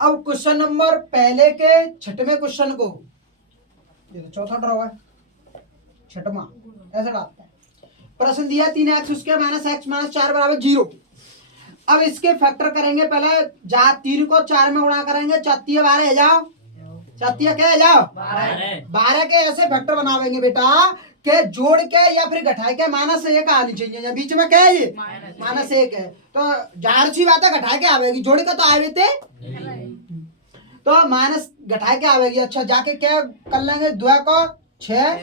अब question number पहले के छठवें क्वेश्चन को, ये तो चौथा ड्रॉ है, छठवां ऐसा डालता है। प्रश्न दिया 3x उसके माइनस x माइनस 4 बराबर 0। अब इसके फैक्टर करेंगे, पहले जा 3 को 4 में गुणा करेंगे, 4 12 है जाओ, 4 क्या है जाओ 12 के ऐसे फैक्टर बनावेंगे बेटा के जोड़ के या फिर घटाए के माइनस 1 आनी चाहिए, बीच में क्या है ये माइनस 1 है, तो जाहिर सी बात है घटाए के आवेगी, जोड़ के तो आए थे तो माइनस घटाए के आवेगी। अच्छा जाके क्या कर लेंगे, 2 को 6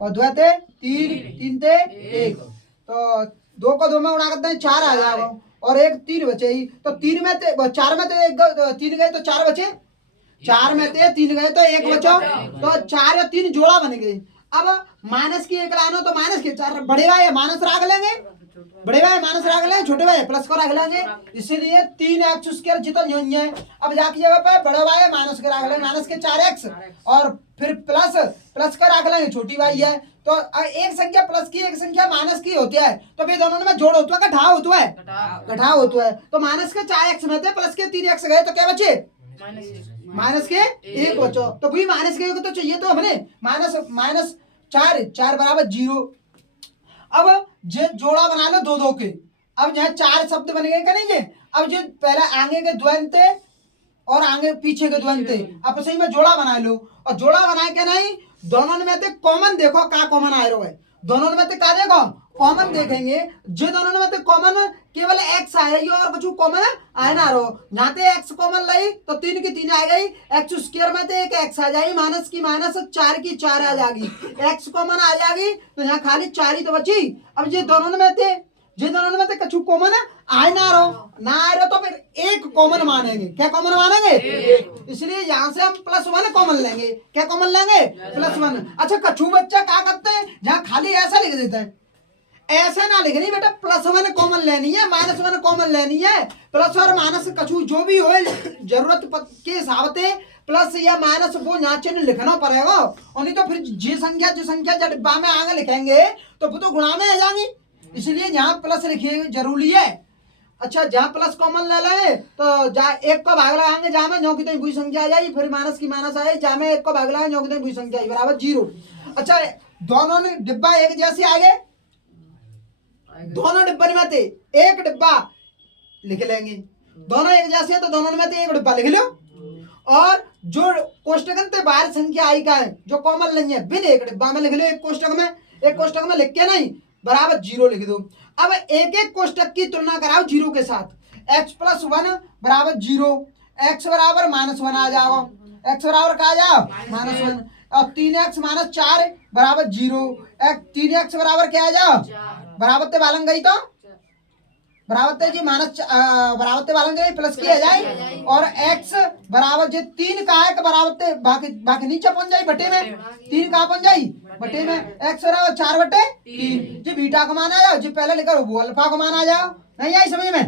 और 2 थे 3, 3 थे 1, तो 2 को 2 में गुणा करते हैं 4 आ जाएगा और 1 3 बचे ही, तो 3 में थे 4 में तो 1 3 गए तो 4 बचे, 4 में थे 3 गए तो 1 बचो, तो 4 और 3 जोड़ा बन गई। अब माइनस की 1 लानो तो माइनस के 4 बड़े भाई माइनस रख लेंगे, बड़े भाई माइनस रख लेंगे, छोटे भाई प्लस को रख लेंगे, इसीलिए 3x स्क्वायर जितना न्यून है। अब जाके जगह पे बड़े भाई माइनस के रख लेंगे, माइनस के 4x और फिर प्लस का रख लेंगे, छोटी भाई है, तो एक संख्या प्लस की एक संख्या माइनस की होती है, तो फिर दोनों में जोड़ होता है घटाव होता है, घटाव होता है, तो माइनस के 4x में थे प्लस के 3x गए तो क्या बचे माइनस के 1 बचो, तो भाई माइनस के 1 तो चाहिए, तो हमने माइनस 4 बराबर 0। अब जो जोड़ा बना लो 2 2 के, अब यहाँ 4 शब्द बन गए क्या नहीं है, अब जो पहले आगे के द्वंद थे और आगे पीछे के द्वंद थे, अब सही में जोड़ा बना लो, और जोड़ा बनाए क्या नहीं, दोनों में से कॉमन देखो क्या कॉमन आ रहा है, दोनों में से क्या देखो कॉमन देखेंगे, जो दोनों में से कॉमन केवल x आएगी और कुछ कॉमन आए ना रहो, यहाँ पे x कॉमन लाई तो 3 की 3 आ गई, x स्क्वायर में तो एक x आ जाएगी, माइनस की माइनस 4 की 4 आ जाएगी, x कॉमन आ जाएगी तो यहाँ खाली 4 ही तो बची। अब ये दोनों में थे, जे दोनों में कछु कॉमन आए ना रहो तो फिर एक कॉमन मानेंगे, क्या कॉमन मानेंगे, इसलिए यहाँ से हम +1 कॉमन लेंगे, क्या कॉमन लेंगे +1। अच्छा कछु बच्चा क्या करते हैं, जहाँ खाली ऐसा लिख देते हैं, ऐसा ना लिखनी बेटा, +1 कॉमन लेनी है, -1 कॉमन लेनी है, प्लस और माइनस कछु जो भी हो जरूरत के हिसाब से प्लस या माइनस वो यहाँ चिन्ह लिखना पड़ेगा, और नहीं तो फिर जो संख्या जब डिब्बा में आगे लिखेंगे तो वो तो गुणा में आ जाएंगी, इसलिए यहाँ प्लस लिखिए जरूरी है। अच्छा जहाँ प्लस कॉमन ले लें तो जहाँ 1 को भाग लगाएंगे, जहाँ में 9 की तो बुरी संख्या आ जाएगी, फिर माइनस की माइनस आए, जहाँ में 1 को भाग लगाएंगे 9 की तो बुरी संख्या आई बराबर 0। अच्छा दोनों ने डिब्बा एक जैसे आ गए, दोनों डिब्बे में थे एक डिब्बा लिख लेंगे, दोनों एक जैसे है तो दोनों में थे एक डिब्बा लिख लो, और जो कोष्टक से बाहर संख्या आई का है जो कॉमन नहीं है बिन एक डिब्बा में लिख लो, एक कोष्टक में लिख के नहीं बराबर 0 लिख दो। अब एक एक कोष्टक की तुलना कराओ 0 के साथ, x + 1 बराबर 0, x बराबर -1 आ जाओ, x बराबर क्या आ जाओ -1, और 3x - 4 बराबर 0, 3x बराबर क्या आ जाओ बराबर ते बालन गई तो बराबर ते जी बराबर ते बालन गई प्लस की आ जाए, और x बराबर जो 3 का है बराबर ते बाकी नीचे पहुंच जाए बटे में, 3 कहाँ पहुंच जाई बटे में, x बराबर 4/3, जो बीटा का मान आ जाओ, जो पहले लिखा वो अल्फा का मान आ जाओ, नहीं आई समझ में।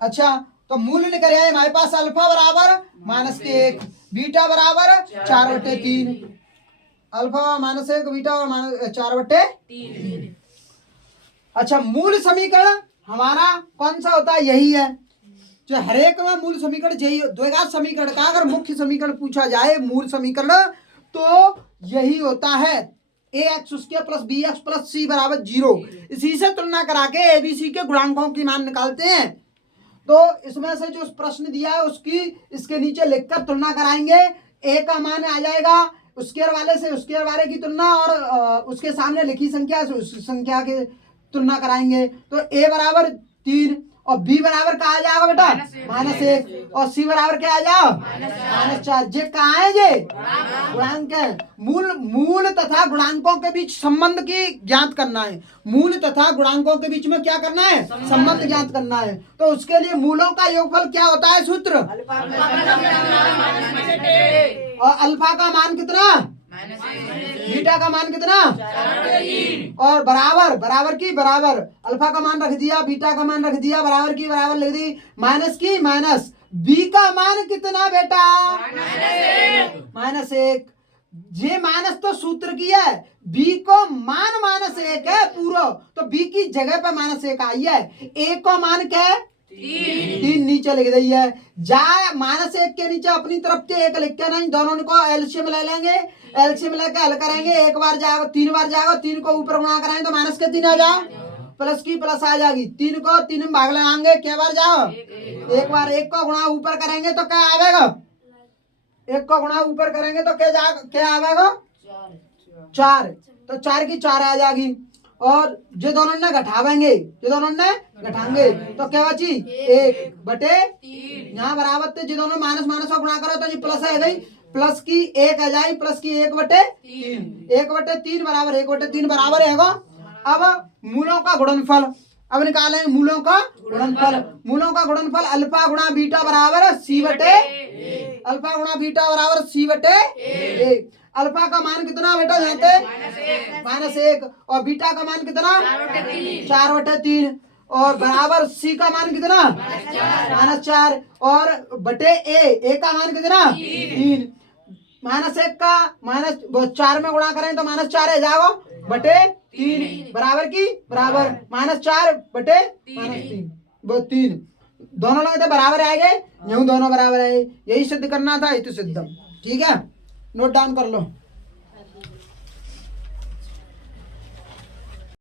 अच्छा तो मूल्य निकल आए हमारे पास, अल्फा बराबर -1, बीटा बराबर 4/3, अल्फा -1 बीटा और 4/3। अच्छा मूल समीकरण हमारा कौन सा होता है, यही है जो हर एक में मूल समीकरण यही, द्विघात समीकरण का अगर मुख्य समीकरण पूछा जाए मूल समीकरण तो यही होता है, ax उसके प्लस bx प्लस c बराबर 0, इसी से तुलना करा के abc के गुणांकों की मान निकालते हैं। तो इसमें से जो प्रश्न दिया है उसकी इसके नीचे लिखकर तुलना कराएंगे, a का मान आ जाएगा स्क्वायर वाले से स्क्वायर वाले की तुलना, और उसके सामने लिखी संख्या से उस संख्या की तुलना कराएंगे, तो a बराबर 3 और b बराबर क्या आ जाएगा बेटा -1, और c बराबर क्या आ जाओ -4, जे कहाँ है ये गुणांक है। मूल तथा गुणांकों के बीच संबंध की ज्ञात करना है, मूल तथा गुणांकों के बीच में क्या करना है संबंध ज्ञात करना है, तो उसके लिए मूलों का योगफल क्या होता है सूत्र, और अल्फा का मान कितना बीटा का मान कितना, और बराबर की बराबर अल्फा का मान रख दिया, बीटा का मान रख दिया, बराबर की बराबर लिख दी, माइनस की माइनस, बी का मान कितना बेटा -1, जे माइनस तो सूत्र की है, बी को मान -1 है पूरा, तो बी की जगह पे -1 आई है। ए को मान क्या है? 3 नीचे लिख दी है। जा -1 के नीचे अपनी तरफ के 1 लिख के नहीं, दोनों को एलसीएम ले लेंगे, एलसीएम लेके हल करेंगे। 1 बार जाएगा 3 बार जाएगा, 3 को ऊपर गुणा करेंगे तो माइनस के 3 आ जाओ, प्लस की प्लस आ जाएगी। 3 को 3 में भाग लगाएंगे, क्या बार जाओ? 1 बार। 1 को गुणा ऊपर करेंगे तो क्या आवेगा? 1 को गुणा ऊपर करेंगे तो क्या आवेगा? 4। तो 4 की 4 आ जाएगी। और जो दोनों ने घटावेंगे, जो दोनों ने घटाएंगे तो क्या बची? 1 बटे 3। यहाँ बराबर थे, जो दोनों माइनस माइनस को गुणा करो तो ये प्लस आ गई, प्लस की 1 आ जाएगी, प्लस की 1 बटे 3। 1 बटे 3 बराबर 1 बटे 3 बराबर है। अब मूलों का गुणनफल अब निकालेंगे। मूलों का गुणनफल, मूलों का गुणनफल अल्फा गुणा बीटा बराबर सी बटे, अल्फा गुणा बीटा बराबर सी बटे ए। अल्फा का मान कितना बेटा जानते? -1। और बीटा का मान कितना? 4/3। और बराबर सी का मान कितना? -4। और बटे ए का मान कितना? 3। -1 का -4 में गुणा करें तो -4 है जाओ, बटे 3 बराबर की बराबर -4 बटे -3 वो 3। दोनों लगे थे बराबर आएंगे, यूं दोनों बराबर आए। यही सिद्ध करना था, हेतु सिद्धम। ठीक है, नोट डाउन कर लो।